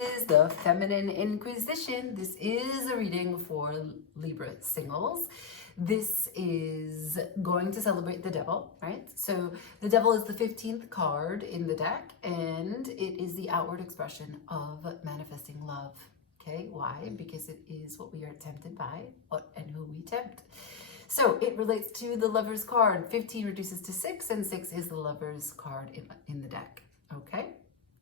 Is the Feminine Inquisition. This is a reading for Libra singles. This is going to celebrate the devil, right? So the devil is the 15th card in the deck, and it is the outward expression of manifesting love. Okay, why? Because it is what we are tempted by and who we tempt. So it relates to the Lover's card. 15 reduces to 6, and 6 is the Lover's card in the deck. Okay?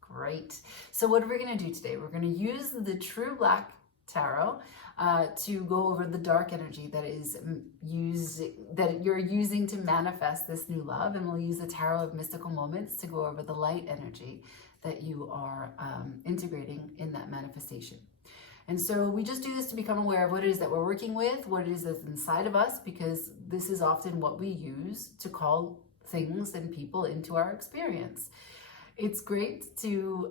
Great. So what are we going to do today? We're going to use the True Black Tarot to go over the dark energy that you're using to manifest this new love, and we'll use the Tarot of Mystical Moments to go over the light energy that you are integrating in that manifestation. And so we just do this to become aware of what it is that we're working with, what it is that's inside of us, because this is often what we use to call things and people into our experience. It's great to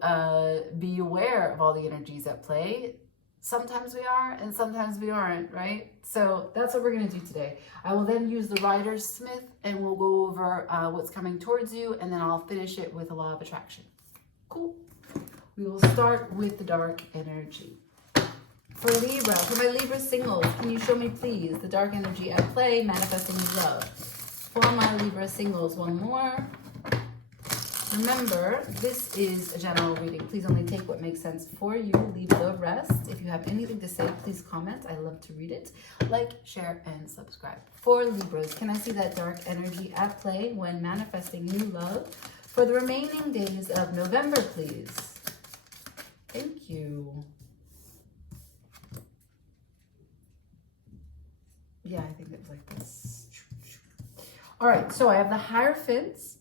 be aware of all the energies at play. Sometimes we are and sometimes we aren't, right? So that's what we're going to do today. I will then use the Rider's Smith and we'll go over what's coming towards you, and then I'll finish it with a law of attraction. Cool. We will start with the dark energy. For Libra, for my Libra singles, can you show me please the dark energy at play, manifesting love? For my Libra singles, one more. Remember, this is a general reading. Please only take what makes sense for you. Leave the rest. If you have anything to say, please comment. I love to read it. Like, share, and subscribe. For Libras, can I see that dark energy at play when manifesting new love for the remaining days of November, please? Thank you. Yeah, I think it was like this. All right, so I have the Hierophants,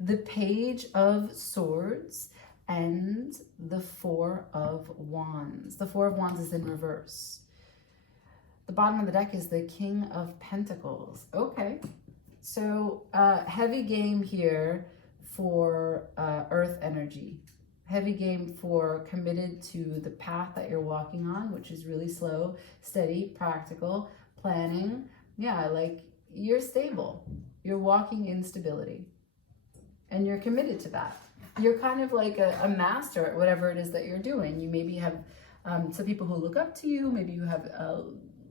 the Page of Swords, and the Four of Wands. The Four of Wands is in reverse. The bottom of the deck is the King of Pentacles. Okay, so heavy game here for earth energy. Heavy game for committed to the path that you're walking on, which is really slow, steady, practical, planning. Yeah, like you're stable. You're walking in stability. And you're committed to that. You're kind of like a master at whatever it is that you're doing. You maybe have some people who look up to you. Maybe you have a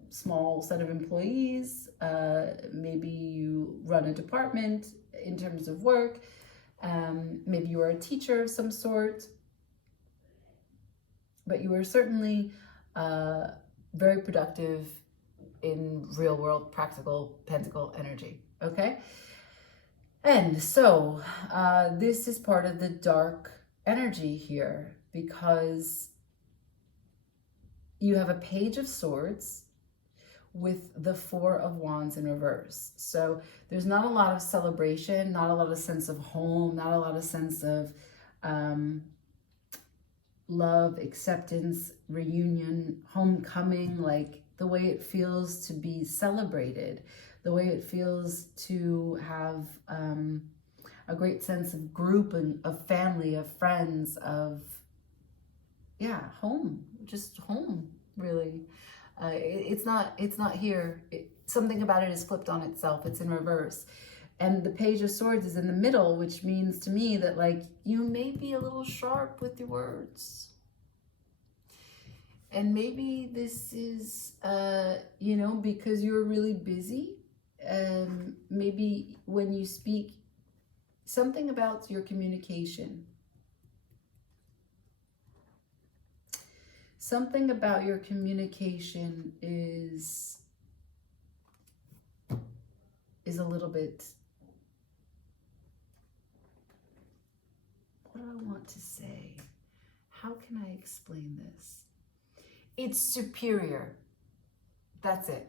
small set of employees. Maybe you run a department in terms of work. Maybe you are a teacher of some sort. But you are certainly very productive in real world, practical, pentacle energy. Okay? And so this is part of the dark energy here, because you have a Page of Swords with the Four of Wands in reverse. So there's not a lot of celebration, not a lot of sense of home, not a lot of sense of love, acceptance, reunion, homecoming, like the way it feels to be celebrated, the way it feels to have a great sense of group and of family, of friends, of, yeah, home, just home, really. It's not here. Something about it is flipped on itself. It's in reverse. And the Page of Swords is in the middle, which means to me that, like, you may be a little sharp with your words. And maybe this is, because you're really busy. Maybe when you speak, something about your communication. Something about your communication is a little bit, what do I want to say? How can I explain this? It's superior. That's it.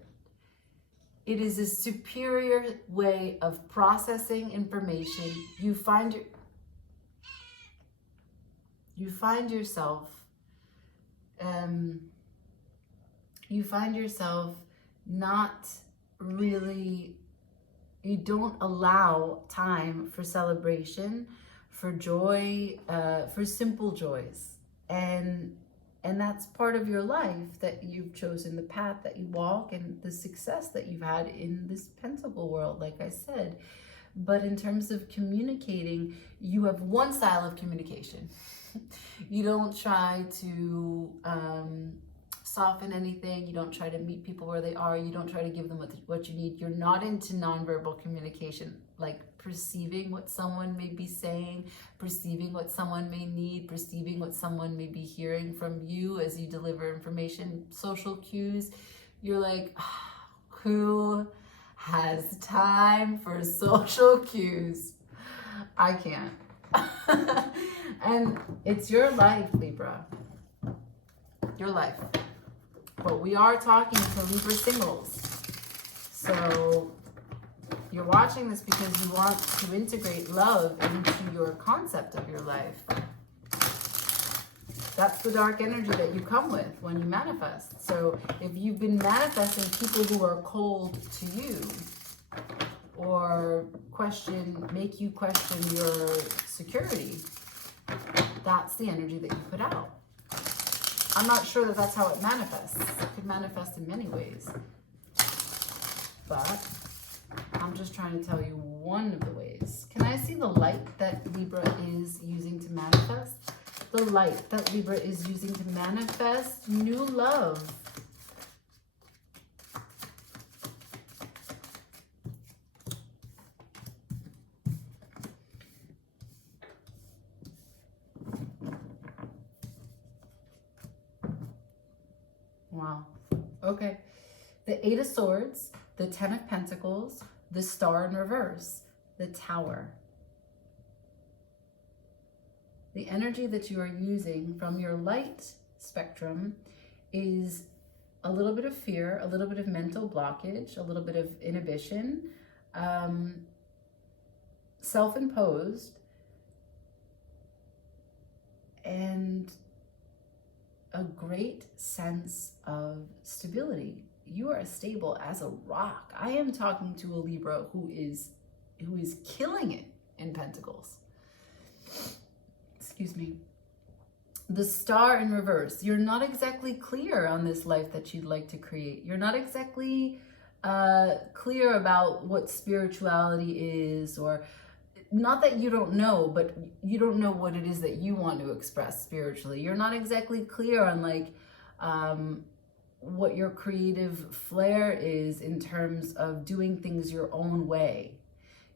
It is a superior way of processing information. You find yourself not really, you don't allow time for celebration, for joy, for simple joys. And that's part of your life, that you've chosen the path that you walk and the success that you've had in this pentacle world, like I said. But in terms of communicating, you have one style of communication. You don't try to soften anything. You don't try to meet people where they are. You don't try to give them what you need. You're not into nonverbal communication, like perceiving what someone may be saying, perceiving what someone may need, perceiving what someone may be hearing from you as you deliver information, social cues. You're like, who has time for social cues? I can't. And it's your life, Libra. Your life. But we are talking to Libra singles. So you're watching this because you want to integrate love into your concept of your life. That's the dark energy that you come with when you manifest. So if you've been manifesting people who are cold to you, or make you question your security, that's the energy that you put out. I'm not sure that that's how it manifests. It could manifest in many ways. But I'm just trying to tell you one of the ways. Can I see the light that Libra is using to manifest? The light that Libra is using to manifest new love. Wow. Okay. The Eight of Swords, the Ten of Pentacles, the Star in reverse, the Tower. The energy that you are using from your light spectrum is a little bit of fear, a little bit of mental blockage, a little bit of inhibition, self-imposed, and a great sense of stability. You are stable as a rock. I am talking to a Libra who is killing it in Pentacles. Excuse me. The Star in reverse. You're not exactly clear on this life that you'd like to create. You're not exactly clear about what spirituality is, or not that you don't know, but you don't know what it is that you want to express spiritually. You're not exactly clear on like what your creative flair is in terms of doing things your own way.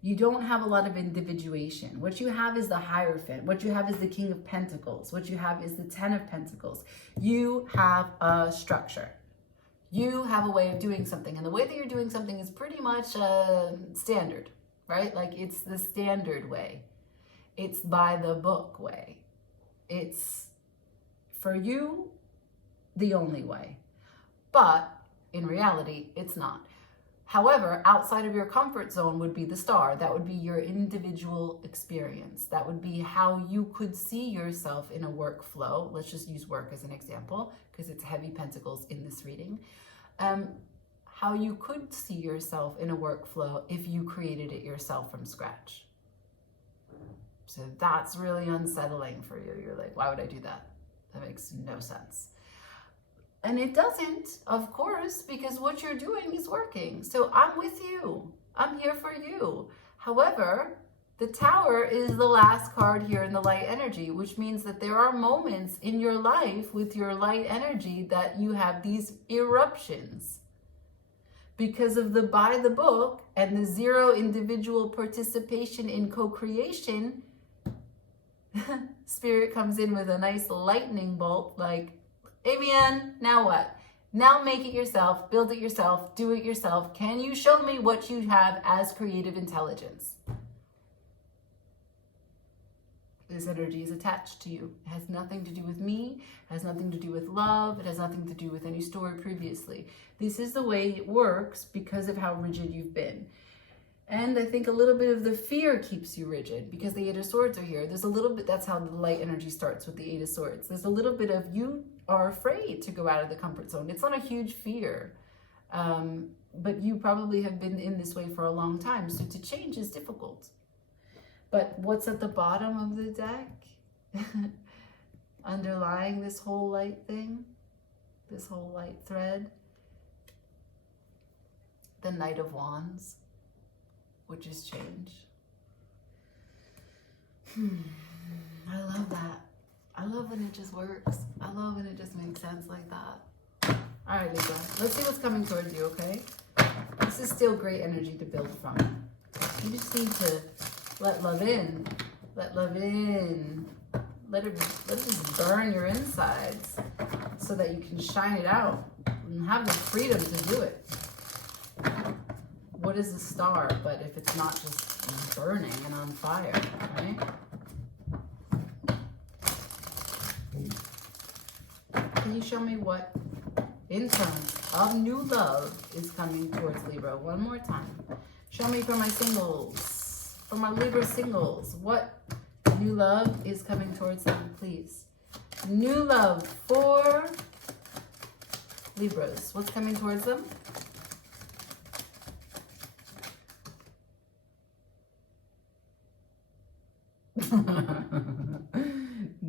You don't have a lot of individuation. What you have is the Hierophant. What you have is the King of Pentacles. What you have is the Ten of Pentacles. You have a structure. You have a way of doing something. And the way that you're doing something is pretty much standard, right? Like it's the standard way. It's by the book way. It's, for you, the only way. But in reality, it's not. However, outside of your comfort zone would be the Star. That would be your individual experience. That would be how you could see yourself in a workflow. Let's just use work as an example because it's heavy Pentacles in this reading. How you could see yourself in a workflow if you created it yourself from scratch. So that's really unsettling for you. You're like, why would I do that? That makes no sense. And it doesn't, of course, because what you're doing is working. So I'm with you. I'm here for you. However, the Tower is the last card here in the light energy, which means that there are moments in your life with your light energy that you have these eruptions. Because of the by the book and the zero individual participation in co-creation, Spirit comes in with a nice lightning bolt like, hey man, now what? Now make it yourself, build it yourself, do it yourself. Can you show me what you have as creative intelligence? This energy is attached to you. It has nothing to do with me. It has nothing to do with love. It has nothing to do with any story previously. This is the way it works because of how rigid you've been. And I think a little bit of the fear keeps you rigid because the Eight of Swords are here. There's a little bit, that's how the light energy starts with the Eight of Swords. There's a little bit of you are afraid to go out of the comfort zone. It's not a huge fear, but you probably have been in this way for a long time. So to change is difficult. But what's at the bottom of the deck? Underlying this whole light thing, this whole light thread, the Knight of Wands, which is change. I love that. I love when it just works. I love when it just makes sense like that. All right, Libra. Let's see what's coming towards you, okay? This is still great energy to build from. You just need to let love in. Let love in. Let it just burn your insides so that you can shine it out and have the freedom to do it. What is a star but if it's not just burning and on fire, right? Can you show me what, in terms of new love, is coming towards Libra? One more time. Show me for my singles, for my Libra singles, what new love is coming towards them, please. New love for Libras. What's coming towards them?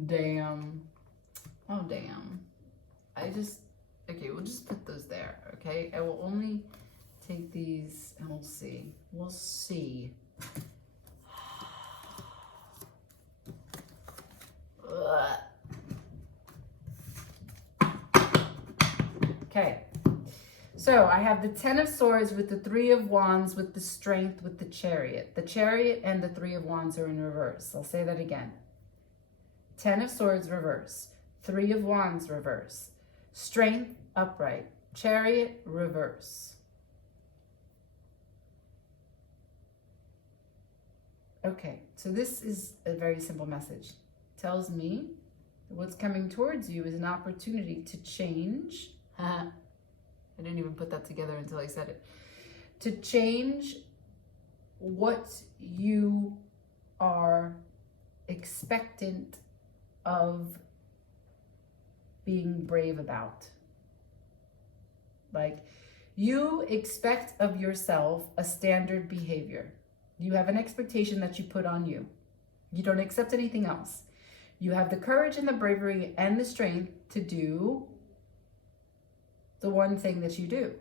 Damn. Oh, damn. Okay, we'll just put those there, okay? I will only take these and we'll see. We'll see. Okay. So I have the 10 of Swords with the 3 of Wands with the Strength with the Chariot. The Chariot and the 3 of Wands are in reverse. I'll say that again. 10 of Swords reverse. 3 of Wands reverse. Strength upright. Chariot reverse. Okay, so this is a very simple message. Tells me that what's coming towards you is an opportunity to change. I didn't even put that together until I said it. To change what you are expectant of being brave about. Like, you expect of yourself a standard behavior. You have an expectation that you put on you. You don't accept anything else. You have the courage and the bravery and the strength to do the one thing that you do.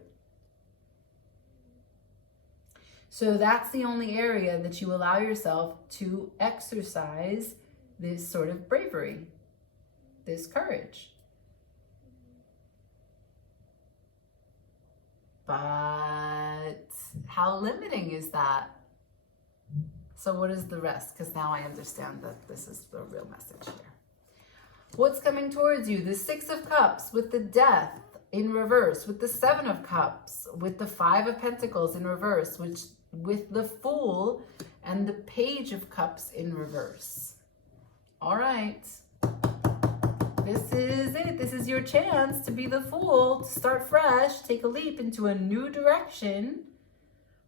So that's the only area that you allow yourself to exercise this sort of bravery, this courage. But how limiting is that? So what is the rest? Because now I understand that this is the real message here. What's coming towards you? The 6 of Cups with the Death in reverse, with the 7 of Cups, with the 5 of Pentacles in reverse, which with the Fool and the Page of Cups in reverse. All right. This is it. This is your chance to be the Fool, to start fresh, take a leap into a new direction,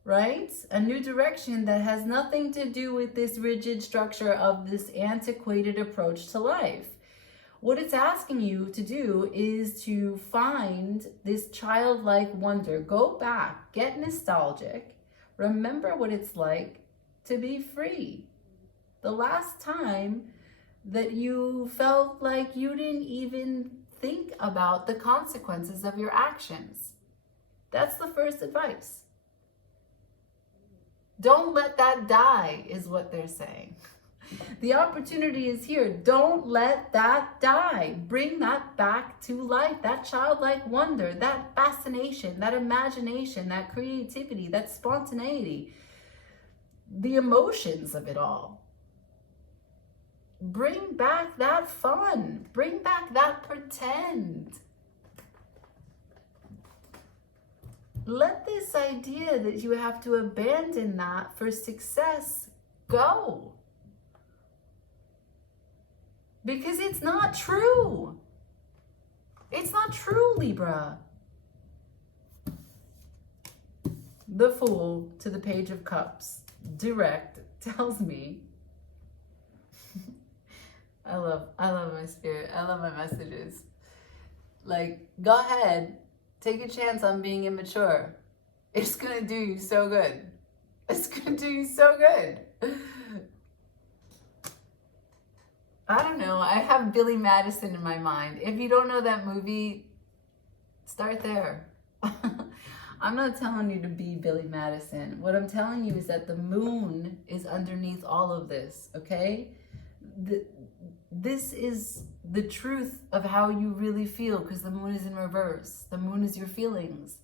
right? A new direction that has nothing to do with this rigid structure of this antiquated approach to life. What it's asking you to do is to find this childlike wonder. Go back, get nostalgic, remember what it's like to be free. The last time that you felt like you didn't even think about the consequences of your actions. That's the first advice. Don't let that die, is what they're saying. The opportunity is here. Don't let that die. Bring that back to life. That childlike wonder, that fascination, that imagination, that creativity, that spontaneity, the emotions of it all. Bring back that fun. Bring back that pretend. Let this idea that you have to abandon that for success go. Because it's not true. It's not true, Libra. The Fool to the Page of Cups, direct, tells me, I love my spirit. I love my messages. Like, go ahead, take a chance on being immature. It's gonna do you so good. It's gonna do you so good. I don't know. I have Billy Madison in my mind. If you don't know that movie, start there. I'm not telling you to be Billy Madison. What I'm telling you is that the moon is underneath all of this, okay? This is the truth of how you really feel, because the moon is in reverse. The moon is your feelings.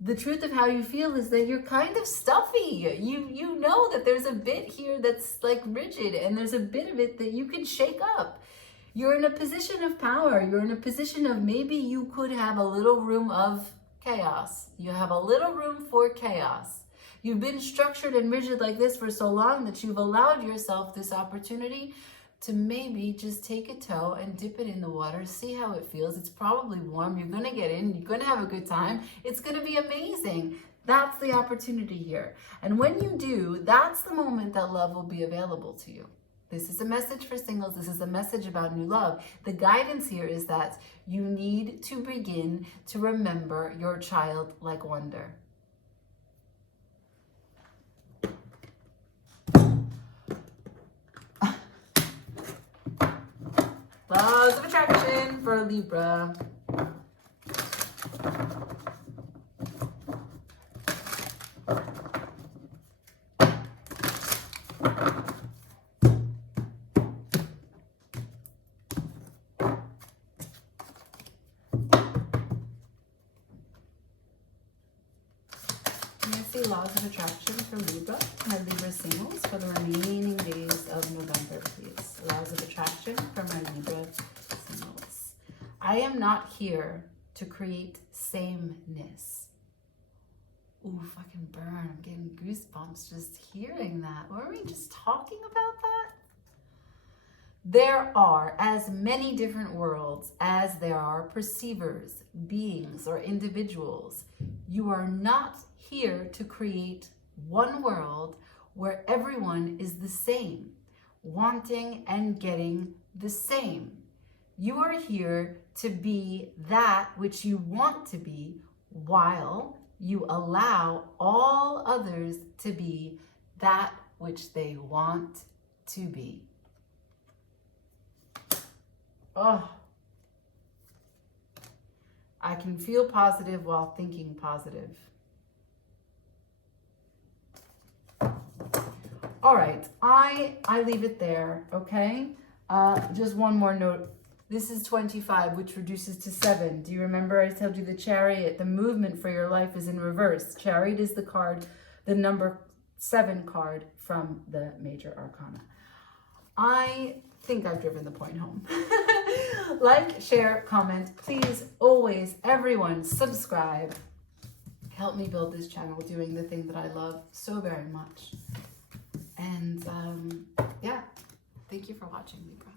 The truth of how you feel is that you're kind of stuffy. You know that there's a bit here that's like rigid, and there's a bit of it that you can shake up. You're in a position of power. You're in a position of maybe you could have a little room of chaos. You have a little room for chaos. You've been structured and rigid like this for so long that you've allowed yourself this opportunity to maybe just take a toe and dip it in the water, see how it feels. It's probably warm. You're going to get in. You're going to have a good time. It's going to be amazing. That's the opportunity here. And when you do, that's the moment that love will be available to you. This is a message for singles. This is a message about new love. The guidance here is that you need to begin to remember your childlike wonder. Laws of attraction for Libra. Laws of attraction for Libra, my Libra singles, for the remaining days of November, please. Laws of attraction for my Libra singles. I am not here to create sameness. Ooh, fucking burn. I'm getting goosebumps just hearing that. Weren't we just talking about that? There are as many different worlds as there are perceivers, beings, or individuals. You are not here to create one world where everyone is the same, wanting and getting the same. You are here to be that which you want to be, while you allow all others to be that which they want to be. Oh, I can feel positive while thinking positive. All right, I leave it there, okay? Just one more note. This is 25, which reduces to 7. Do you remember I told you the Chariot, the movement for your life is in reverse. Chariot is the card, the number 7 card from the Major Arcana. I think I've driven the point home. Like, share, comment. Please, always, everyone, subscribe. Help me build this channel doing the thing that I love so very much. And yeah, thank you for watching, Libra.